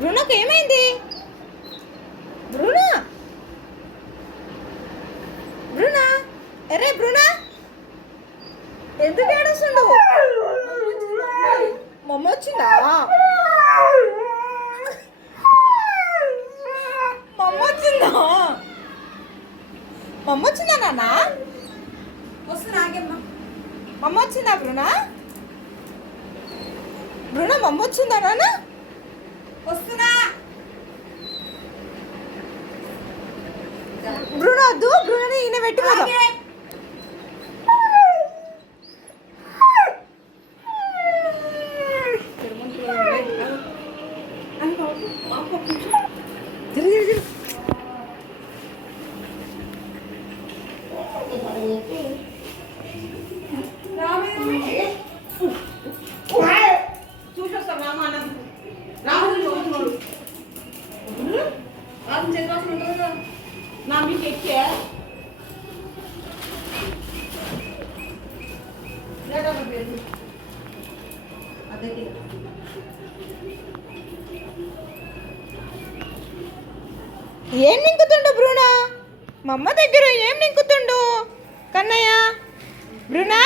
బ్రూనోకి ఏమైంది? బ్రూనా బ్రూనా అరే బ్రూనా ఎందుకు ఏడుస్తుండు? మమ్మ వచ్చిందా? మమ్మ వచ్చిందా? మమ్మ వచ్చిందా నాన్న? వస్తున్నా ఆగమ్మా. మమ్మ వచ్చిందా బ్రూనా? బ్రూనా మమ్మ వచ్చిందా నాన్న? వస్తున్నా. బ్రూనా వద్దు, బ్రూనాని ఈయన పెట్టుకోదా? చూసొస్తా రామా అన్నది. రాహుల్ చూస్తున్నాడు. రాహుల్ చంద్రాసం ఉంటుంది కదా నా మీకు ఎక్కే అదే ఏం నింకుతుండు బ్రూనా? మా అమ్మ దగ్గర ఏం నింకుతుండు? కన్నయ్య బ్రూనా